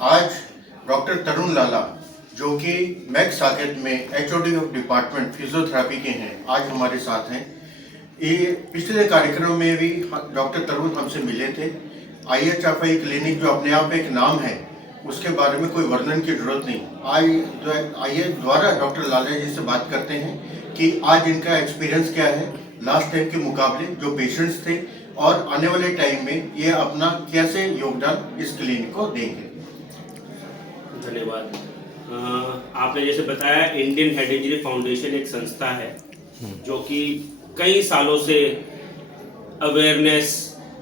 आज डॉक्टर तरुण लाला जो कि मैक्स साकेत में एचओडी ऑफ डिपार्टमेंट फिजियोथेरेपी के हैं, आज हमारे साथ हैं। ये पिछले कार्यक्रम में भी डॉक्टर तरुण हमसे मिले थे। IHFI क्लिनिक जो अपने आप में एक नाम है, उसके बारे में कोई वर्णन की जरूरत नहीं। आइए द्वारा डॉक्टर लाला जी से बात करते हैं कि आज इनका एक्सपीरियंस क्या है लास्ट टाइम के मुकाबले, जो पेशेंट्स थे, और आने वाले टाइम में ये अपना कैसे योगदान इस क्लिनिक को देंगे। धन्यवाद। आपने जैसे बताया, इंडियन हेड इंजरी फाउंडेशन एक संस्था है जो कि कई सालों से अवेयरनेस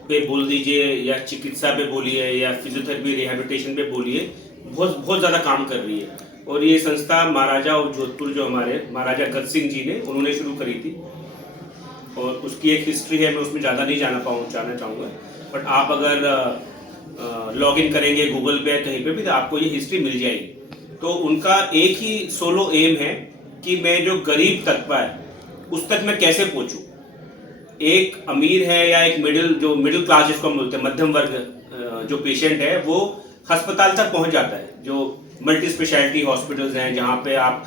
पे बोल दीजिए या चिकित्सा पे बोलिए या फिजियोथेरेपी रिहैबिलिटेशन पे बोलिए, बहुत ज़्यादा काम कर रही है। और ये संस्था महाराजा ऑफ जोधपुर, जो हमारे महाराजा गज सिंह जी ने, उन्होंने शुरू करी थी। और उसकी एक हिस्ट्री है, मैं उसमें ज़्यादा नहीं जाना चाहूँगा, बट आप अगर लॉग इन करेंगे गूगल पे कहीं पे भी, तो आपको ये हिस्ट्री मिल जाएगी। तो उनका एक ही सोलो एम है कि मैं जो गरीब तबका है उस तक मैं कैसे पहुँचूँ। एक अमीर है या एक मिडिल क्लास जिसको हम बोलते हैं, मध्यम वर्ग जो पेशेंट है, वो अस्पताल तक पहुँच जाता है। जो मल्टी स्पेशलिटी हॉस्पिटल्स हैं जहाँ पे आप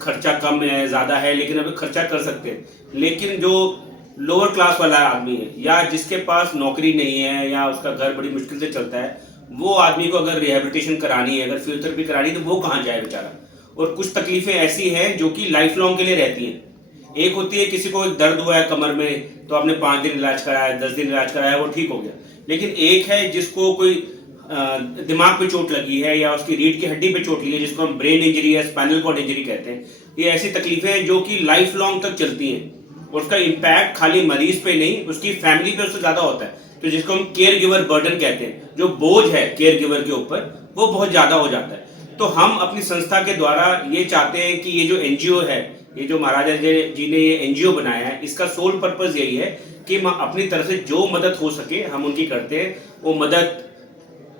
खर्चा कम है, ज़्यादा है, लेकिन अभी खर्चा कर सकते हैं। लेकिन जो लोअर क्लास वाला आदमी है या जिसके पास नौकरी नहीं है या उसका घर बड़ी मुश्किल से चलता है, वो आदमी को अगर रिहैबिलिटेशन करानी है, अगर फिजियोथेरेपी करानी है, तो वो कहाँ जाए बेचारा। और कुछ तकलीफ़ें ऐसी हैं जो कि लाइफ लॉन्ग के लिए रहती हैं। एक होती है किसी को एक दर्द हुआ है कमर में, तो आपने 5 दिन इलाज कराया, 10 दिन इलाज कराया, वो ठीक हो गया। लेकिन एक है जिसको कोई दिमाग पे चोट लगी है या उसकी रीढ़ की हड्डी पे चोट लगी है, जिसको हम ब्रेन इंजरी या स्पाइनल कॉर्ड इंजरी कहते हैं। ये ऐसी तकलीफें हैं जो कि लाइफ लॉन्ग तक चलती हैं। उसका इम्पैक्ट खाली मरीज पे नहीं, उसकी फैमिली पे उससे ज़्यादा होता है। तो जिसको हम केयर गिवर बर्डन कहते हैं, जो बोझ है केयर गिवर के ऊपर, वो बहुत ज़्यादा हो जाता है। तो हम अपनी संस्था के द्वारा ये चाहते हैं कि ये जो NGO है, ये जो महाराजा जी ने ये NGO बनाया है, इसका सोल पर्पज़ यही है कि हम अपनी तरफ से जो मदद हो सके हम उनकी करते हैं। वो मदद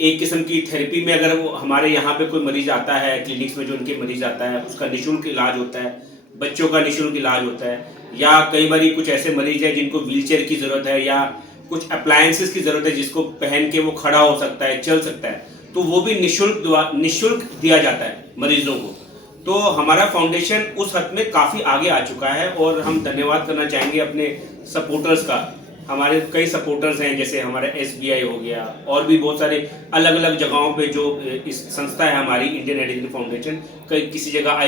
एक किस्म की थेरेपी में, अगर वो हमारे यहाँ पे कोई मरीज आता है, क्लिनिक्स में जो उनके मरीज आता है, उसका निःशुल्क इलाज होता है, बच्चों का निःशुल्क इलाज होता है, या कई बार कुछ ऐसे मरीज हैं जिनको व्हीलचेयर की ज़रूरत है या कुछ अप्लायंसेस की ज़रूरत है जिसको पहन के वो खड़ा हो सकता है, चल सकता है, तो वो भी निःशुल्क दिया जाता है मरीजों को। तो हमारा फाउंडेशन उस हद में काफ़ी आगे आ चुका है और हम धन्यवाद करना चाहेंगे अपने सपोर्टर्स का। हमारे कई सपोर्टर्स हैं, जैसे हमारा SBI हो गया, और भी बहुत सारे अलग अलग जगहों पे जो इस संस्था है हमारी इंडियन हेड इंजरी फाउंडेशन। किसी जगह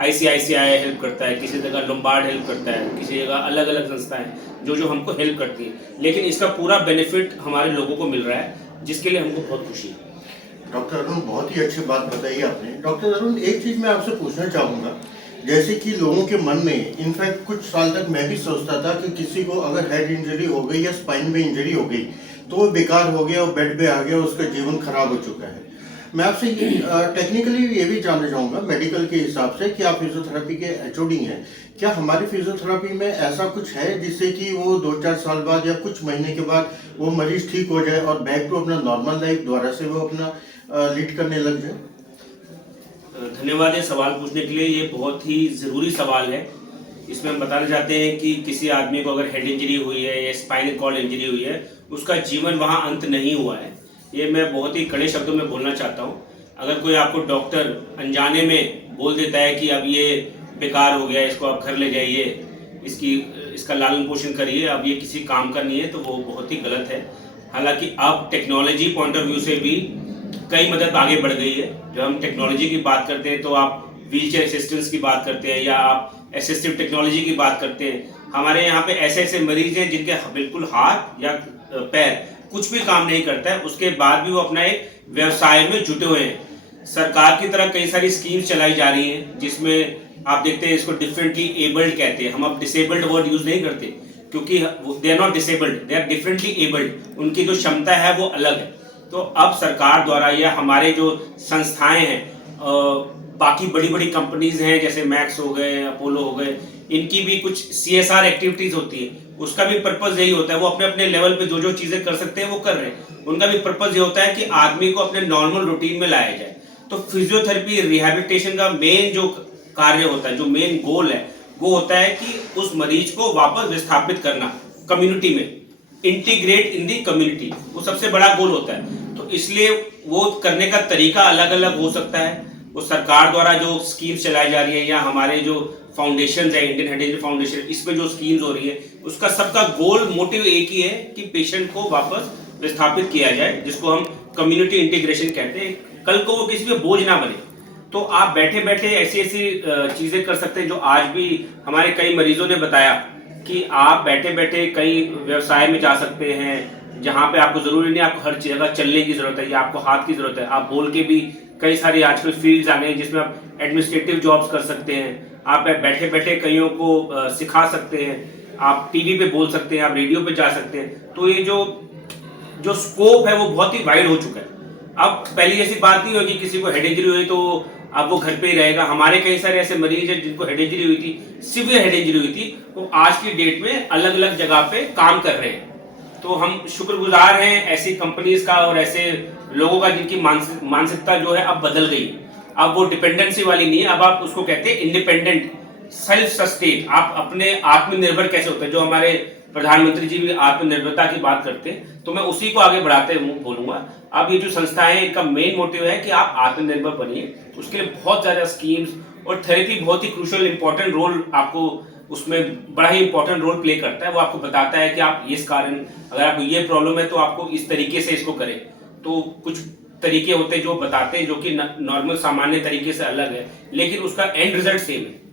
ICICI हेल्प करता है, किसी जगह लोम्बार्ड हेल्प करता है, किसी जगह अलग अलग संस्थाएं जो हमको हेल्प करती हैं। लेकिन इसका पूरा बेनिफिट हमारे लोगों को मिल रहा है, जिसके लिए हमको बहुत खुशी है। डॉक्टर अरुण, बहुत ही अच्छी बात बताई आपने। डॉक्टर अरुण, एक चीज़ मैं आपसे पूछना चाहूँगा, जैसे कि लोगों के मन में, इनफैक्ट कुछ साल तक मैं भी सोचता था कि किसी को अगर हेड इंजरी हो गई या स्पाइन में इंजरी हो गई तो वो बेकार हो गया, वो बेड पे आ गया, उसका जीवन खराब हो चुका है। मैं आपसे टेक्निकली ये भी जानना चाहूँगा, मेडिकल के हिसाब से, कि आप फिजियोथेरेपी के HOD हैं, क्या हमारी फिजियोथेरेपी में ऐसा कुछ है जिससे कि वो 2-4 साल बाद या कुछ महीने के बाद वो मरीज ठीक हो जाए और बैक टू अपना नॉर्मल लाइफ दोबारा से वो अपना लीड करने लग जाए? धन्यवाद ये सवाल पूछने के लिए। ये बहुत ही ज़रूरी सवाल है। इसमें हम बताना चाहते हैं कि किसी आदमी को अगर हेड इंजरी हुई है या स्पाइनल कॉर्ड इंजरी हुई है, उसका जीवन वहाँ अंत नहीं हुआ है। ये मैं बहुत ही कड़े शब्दों में बोलना चाहता हूँ। अगर कोई आपको डॉक्टर अनजाने में बोल देता है कि अब ये बेकार हो गया, इसको आप घर ले जाइए, इसका लालन पोषण करिए, अब ये किसी काम का नहीं है, तो वो बहुत ही गलत है। हालांकि अब टेक्नोलॉजी पॉइंट ऑफ व्यू से भी कई मदद आगे बढ़ गई है। जब हम टेक्नोलॉजी की बात करते हैं तो आप व्हीलचेयर असिस्टेंस की बात करते हैं या आप असिस्टिव टेक्नोलॉजी की बात करते हैं। हमारे यहाँ पे ऐसे मरीज हैं जिनके बिल्कुल हाथ या पैर कुछ भी काम नहीं करता है, उसके बाद भी वो अपना एक व्यवसाय में जुटे हुए हैं। सरकार की तरह कई सारी स्कीम्स चलाई जा रही हैं, जिसमें आप देखते हैं इसको डिफरेंटली एबल्ड कहते हैं। हम अब डिसेबल्ड वर्ड यूज नहीं करते, क्योंकि they are not disabled, they are differently abled. उनकी जो क्षमता है वो अलग है। तो अब सरकार द्वारा या हमारे जो संस्थाएं हैं, बाकी बड़ी बड़ी कंपनीज हैं जैसे मैक्स हो गए, अपोलो हो गए, इनकी भी कुछ CSR एक्टिविटीज होती है। उसका भी पर्पज यही होता है, वो अपने अपने लेवल पे जो जो चीजें कर सकते हैं वो कर रहे हैं। उनका भी पर्पज ये होता है कि आदमी को अपने नॉर्मल रूटीन में लाया जाए। तो फिजियोथेरेपी रिहैबिलिटेशन का मेन जो कार्य होता है, जो मेन गोल है, वो होता है कि उस मरीज को वापस विस्थापित करना कम्युनिटी में। इंटीग्रेट इन दी कम्युनिटी, वो सबसे बड़ा गोल होता है। तो इसलिए वो करने का तरीका अलग अलग हो सकता है। वो सरकार द्वारा जो स्कीम्स चलाई जा रही है या हमारे जो फाउंडेशन है, इंडियन हेरिटेज फाउंडेशन, इसमें जो स्कीम्स हो रही है, उसका सबका गोल मोटिव एक ही है कि पेशेंट को वापस विस्थापित किया जाए, जिसको हम कम्युनिटी इंटीग्रेशन कहते हैं। कल को वो किसी पे बोझ ना बने। तो आप बैठे बैठे ऐसी ऐसी चीजें कर सकते हैं जो आज भी हमारे कई मरीजों ने बताया कि आप बैठे बैठे कई व्यवसाय में जा सकते हैं जहां पे आपको जरूरी नहीं आपको हर जगह चलने की जरूरत है या आपको हाथ की जरूरत है। आप बोल के भी कई सारी आजकल फील्ड्स आ गई जिसमें आप एडमिनिस्ट्रेटिव जॉब्स कर सकते हैं। आप बैठे बैठे कईयों को सिखा सकते हैं, आप टीवी पे बोल सकते हैं, आप रेडियो पे जा सकते हैं। तो ये जो स्कोप है वो बहुत ही वाइड हो चुका है। अब पहले जैसी बात नहीं होगी किसी को हेड इंजरी हुई तो अब वो घर पे ही रहेगा। हमारे कई सारे ऐसे मरीज हैं जिनको हेड इंजरी हुई थी, सिवियर हेड इंजरी हुई थी, वो आज की डेट में अलग अलग जगह पे काम कर रहे हैं। तो हम शुक्रगुजार हैं ऐसी कंपनीज का और ऐसे लोगों का जिनकी मानसिकता जो है अब बदल गई। अब वो डिपेंडेंसी वाली नहीं है, अब आप उसको कहते हैं इंडिपेंडेंट, सेल्फ सस्टेन। आप अपने आत्मनिर्भर कैसे होते हैं, जो हमारे प्रधानमंत्री जी भी आत्मनिर्भरता की बात करते हैं, तो मैं उसी को आगे बढ़ाते हुए बोलूंगा। अब ये जो संस्थाएं हैं इनका मेन मोटिव है कि आप आत्मनिर्भर बनिए। उसके लिए बहुत ज्यादा स्कीम्स और थेरेपी बहुत ही क्रूशियल इंपॉर्टेंट रोल आपको उसमें बड़ा ही इंपॉर्टेंट रोल प्ले करता है। वो आपको बताता है कि आप इस कारण अगर आपको ये प्रॉब्लम है तो आपको इस तरीके से इसको करें। तो कुछ तरीके होते हैं जो बताते हैं जो कि नॉर्मल सामान्य तरीके से अलग है, लेकिन उसका एंड रिजल्ट सेम है।